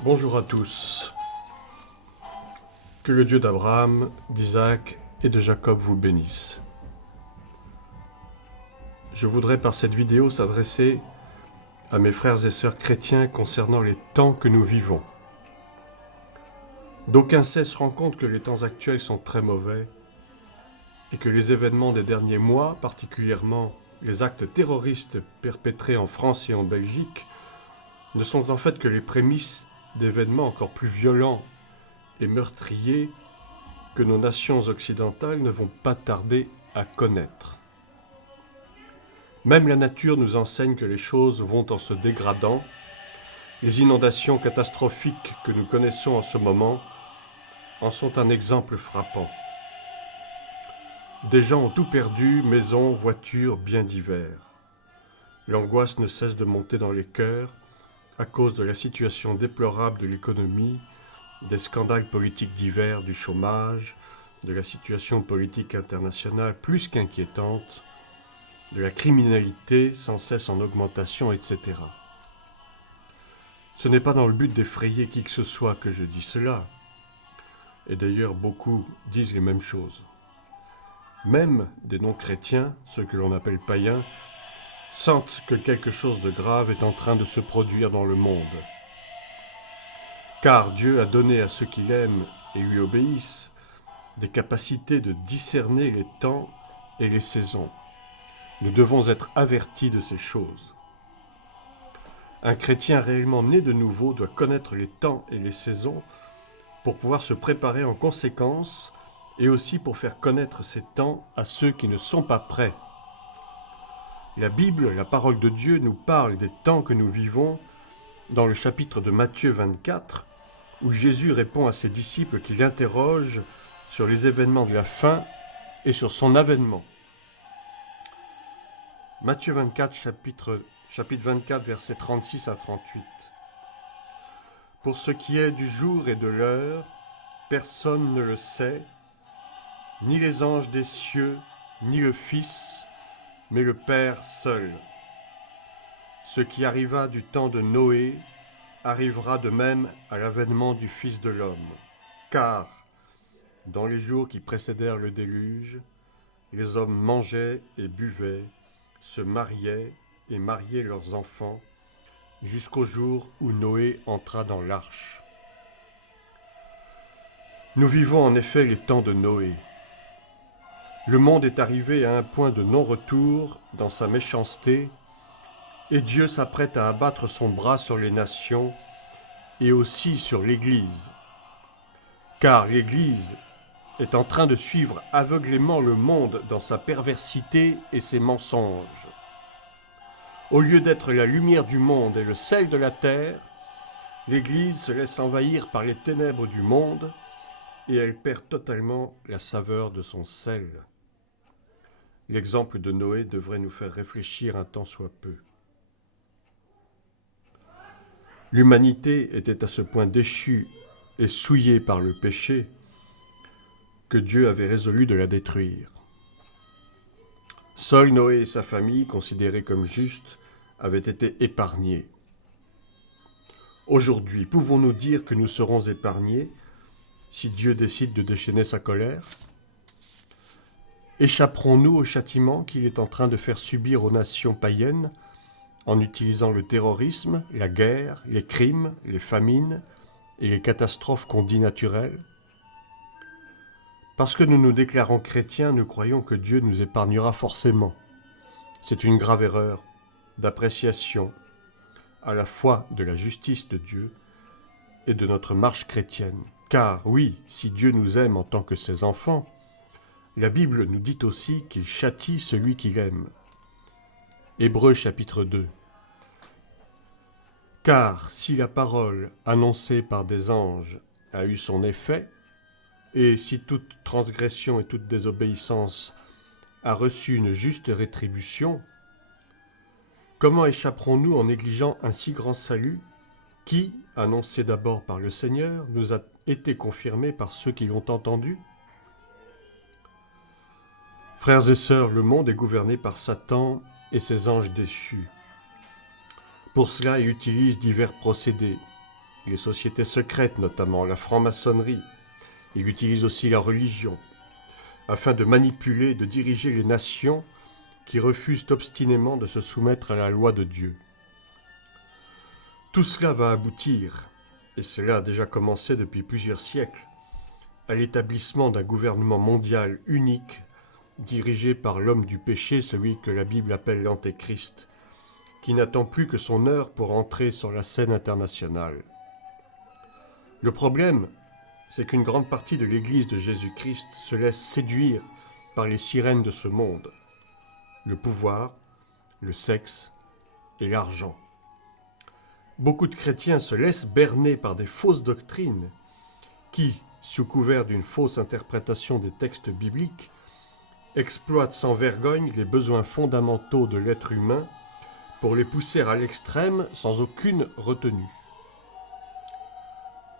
Bonjour à tous. Que le Dieu d'Abraham, d'Isaac et de Jacob vous bénisse. Je voudrais par cette vidéo s'adresser à mes frères et sœurs chrétiens concernant les temps que nous vivons. D'aucuns se rendent compte que les temps actuels sont très mauvais et que les événements des derniers mois, particulièrement les actes terroristes perpétrés en France et en Belgique, ne sont en fait que les prémices d'événements encore plus violents et meurtriers que nos nations occidentales ne vont pas tarder à connaître. Même la nature nous enseigne que les choses vont en se dégradant. Les inondations catastrophiques que nous connaissons en ce moment en sont un exemple frappant. Des gens ont tout perdu, maisons, voitures, biens divers. L'angoisse ne cesse de monter dans les cœurs à cause de la situation déplorable de l'économie, des scandales politiques divers, du chômage, de la situation politique internationale plus qu'inquiétante, de la criminalité sans cesse en augmentation, etc. Ce n'est pas dans le but d'effrayer qui que ce soit que je dis cela, et d'ailleurs beaucoup disent les mêmes choses. Même des non-chrétiens, ceux que l'on appelle païens, sentent que quelque chose de grave est en train de se produire dans le monde. Car Dieu a donné à ceux qui l'aiment et lui obéissent des capacités de discerner les temps et les saisons. Nous devons être avertis de ces choses. Un chrétien réellement né de nouveau doit connaître les temps et les saisons pour pouvoir se préparer en conséquence et aussi pour faire connaître ces temps à ceux qui ne sont pas prêts. La Bible, la parole de Dieu, nous parle des temps que nous vivons dans le chapitre de Matthieu 24, où Jésus répond à ses disciples qui l'interrogent sur les événements de la fin et sur son avènement. Matthieu 24, chapitre 24, versets 36 à 38. Pour ce qui est du jour et de l'heure, personne ne le sait, ni les anges des cieux, ni le Fils, mais le Père seul. Ce qui arriva du temps de Noé arrivera de même à l'avènement du Fils de l'homme. Car, dans les jours qui précédèrent le déluge, les hommes mangeaient et buvaient, se mariaient et mariaient leurs enfants, jusqu'au jour où Noé entra dans l'arche. Nous vivons en effet les temps de Noé. Le monde est arrivé à un point de non-retour dans sa méchanceté, et Dieu s'apprête à abattre son bras sur les nations et aussi sur l'Église. Car l'Église est en train de suivre aveuglément le monde dans sa perversité et ses mensonges. Au lieu d'être la lumière du monde et le sel de la terre, l'Église se laisse envahir par les ténèbres du monde et elle perd totalement la saveur de son sel. L'exemple de Noé devrait nous faire réfléchir un tant soit peu. L'humanité était à ce point déchue et souillée par le péché que Dieu avait résolu de la détruire. Seul Noé et sa famille, considérés comme justes, avaient été épargnés. Aujourd'hui, pouvons-nous dire que nous serons épargnés si Dieu décide de déchaîner sa colère ? Échapperons-nous au châtiment qu'il est en train de faire subir aux nations païennes en utilisant le terrorisme, la guerre, les crimes, les famines et les catastrophes qu'on dit naturelles ? Parce que nous nous déclarons chrétiens, nous croyons que Dieu nous épargnera forcément. C'est une grave erreur d'appréciation à la fois de la justice de Dieu et de notre marche chrétienne. Car oui, si Dieu nous aime en tant que ses enfants, la Bible nous dit aussi qu'il châtie celui qu'il aime. Hébreux chapitre 2. Car si la parole annoncée par des anges a eu son effet, et si toute transgression et toute désobéissance a reçu une juste rétribution, comment échapperons-nous en négligeant un si grand salut qui, annoncé d'abord par le Seigneur, nous a été confirmé par ceux qui l'ont entendu ? Frères et sœurs, le monde est gouverné par Satan et ses anges déchus. Pour cela, il utilise divers procédés. les sociétés secrètes notamment, la franc-maçonnerie. Il utilise aussi la religion, afin de manipuler et de diriger les nations qui refusent obstinément de se soumettre à la loi de Dieu. Tout cela va aboutir, et cela a déjà commencé depuis plusieurs siècles, à l'établissement d'un gouvernement mondial unique, dirigé par l'homme du péché, celui que la Bible appelle l'Antéchrist, qui n'attend plus que son heure pour entrer sur la scène internationale. Le problème, c'est qu'une grande partie de l'Église de Jésus-Christ se laisse séduire par les sirènes de ce monde, le pouvoir, le sexe et l'argent. Beaucoup de chrétiens se laissent berner par des fausses doctrines qui, sous couvert d'une fausse interprétation des textes bibliques, exploitent sans vergogne les besoins fondamentaux de l'être humain pour les pousser à l'extrême sans aucune retenue.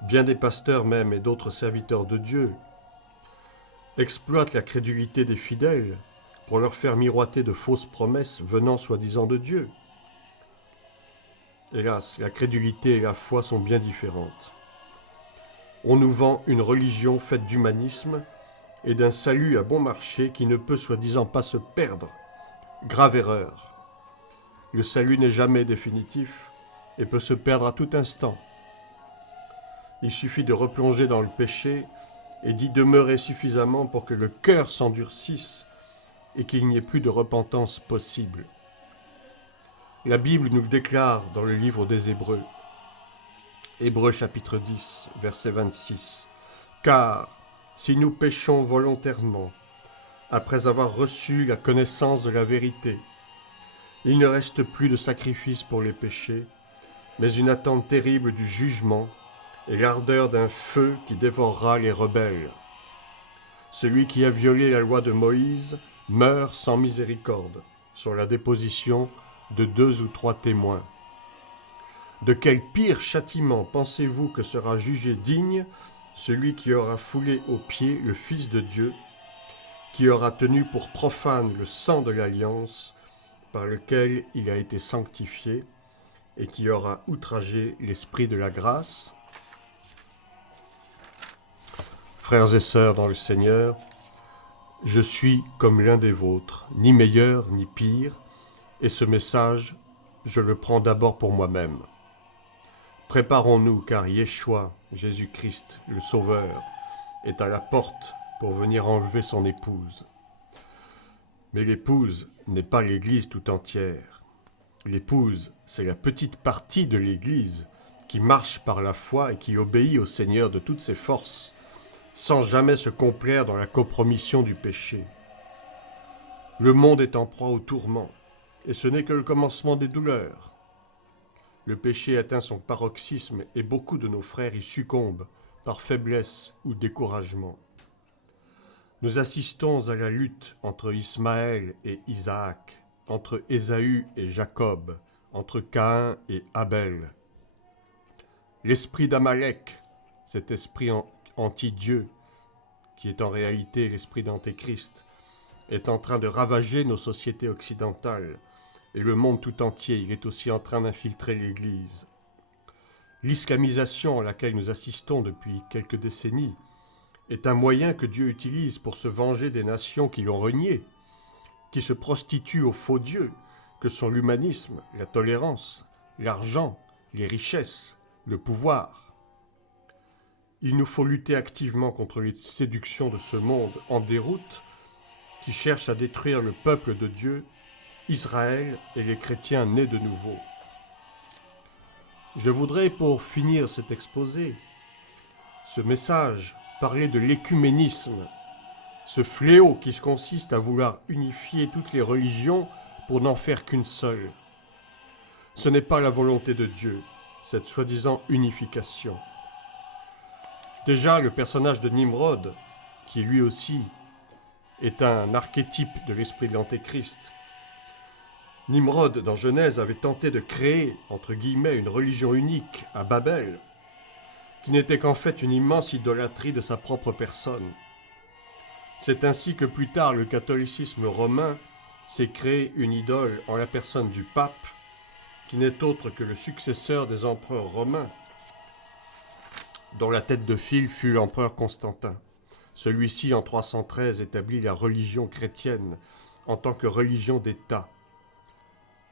Bien des pasteurs même et d'autres serviteurs de Dieu exploitent la crédulité des fidèles pour leur faire miroiter de fausses promesses venant soi-disant de Dieu. Hélas, la crédulité et la foi sont bien différentes. On nous vend une religion faite d'humanisme et d'un salut à bon marché qui ne peut soi-disant pas se perdre. Grave erreur. Le salut n'est jamais définitif et peut se perdre à tout instant. Il suffit de replonger dans le péché et d'y demeurer suffisamment pour que le cœur s'endurcisse et qu'il n'y ait plus de repentance possible. La Bible nous le déclare dans le livre des Hébreux. Hébreux chapitre 10, verset 26. « Car si nous péchons volontairement, après avoir reçu la connaissance de la vérité, il ne reste plus de sacrifice pour les péchés, mais une attente terrible du jugement et l'ardeur d'un feu qui dévorera les rebelles. Celui qui a violé la loi de Moïse meurt sans miséricorde, sur la déposition de 2 ou 3 témoins. De quel pire châtiment pensez-vous que sera jugé digne celui qui aura foulé aux pieds le Fils de Dieu, qui aura tenu pour profane le sang de l'alliance par lequel il a été sanctifié, et qui aura outragé l'Esprit de la grâce ? Frères et sœurs dans le Seigneur, je suis comme l'un des vôtres, ni meilleur ni pire, et ce message, je le prends d'abord pour moi-même. Préparons-nous, car Yeshua, Jésus-Christ, le Sauveur, est à la porte pour venir enlever son épouse. Mais l'épouse n'est pas l'Église tout entière. L'épouse, c'est la petite partie de l'Église qui marche par la foi et qui obéit au Seigneur de toutes ses forces, sans jamais se complaire dans la compromission du péché. Le monde est en proie au tourment, et ce n'est que le commencement des douleurs. Le péché atteint son paroxysme et beaucoup de nos frères y succombent par faiblesse ou découragement. Nous assistons à la lutte entre Ismaël et Isaac, entre Ésaü et Jacob, entre Caïn et Abel. L'esprit d'Amalek, cet esprit anti-Dieu, qui est en réalité l'esprit d'Antéchrist, est en train de ravager nos sociétés occidentales et le monde tout entier. Il est aussi en train d'infiltrer l'Église. L'islamisation à laquelle nous assistons depuis quelques décennies est un moyen que Dieu utilise pour se venger des nations qui l'ont renié, qui se prostituent aux faux dieux, que sont l'humanisme, la tolérance, l'argent, les richesses, le pouvoir. Il nous faut lutter activement contre les séductions de ce monde en déroute qui cherche à détruire le peuple de Dieu, Israël et les chrétiens nés de nouveau. Je voudrais, pour finir cet exposé, ce message, parler de l'écuménisme, ce fléau qui consiste à vouloir unifier toutes les religions pour n'en faire qu'une seule. Ce n'est pas la volonté de Dieu, cette soi-disant unification. Déjà, le personnage de Nimrod, qui lui aussi est un archétype de l'esprit de l'Antéchrist. Nimrod, dans Genèse, avait tenté de créer, entre guillemets, une religion unique à Babel, qui n'était qu'en fait une immense idolâtrie de sa propre personne. C'est ainsi que plus tard le catholicisme romain s'est créé une idole en la personne du pape, qui n'est autre que le successeur des empereurs romains, dont la tête de file fut l'empereur Constantin. Celui-ci, en 313, établit la religion chrétienne en tant que religion d'État.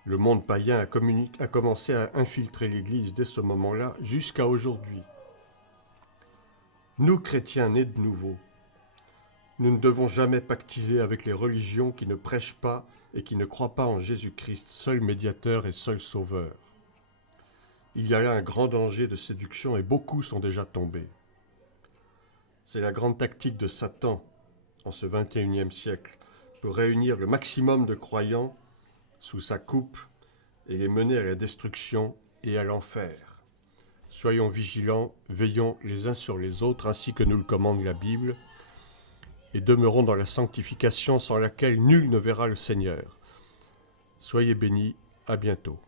Le monde païen a commencé à infiltrer l'Église dès ce moment-là jusqu'à aujourd'hui. Nous, chrétiens nés de nouveau, nous ne devons jamais pactiser avec les religions qui ne prêchent pas et qui ne croient pas en Jésus-Christ, seul médiateur et seul sauveur. Il y a là un grand danger de séduction et beaucoup sont déjà tombés. C'est la grande tactique de Satan en ce XXIe siècle pour réunir le maximum de croyants sous sa coupe et les mener à la destruction et à l'enfer. Soyons vigilants, veillons les uns sur les autres ainsi que nous le commande la Bible et demeurons dans la sanctification sans laquelle nul ne verra le Seigneur. Soyez bénis, à bientôt.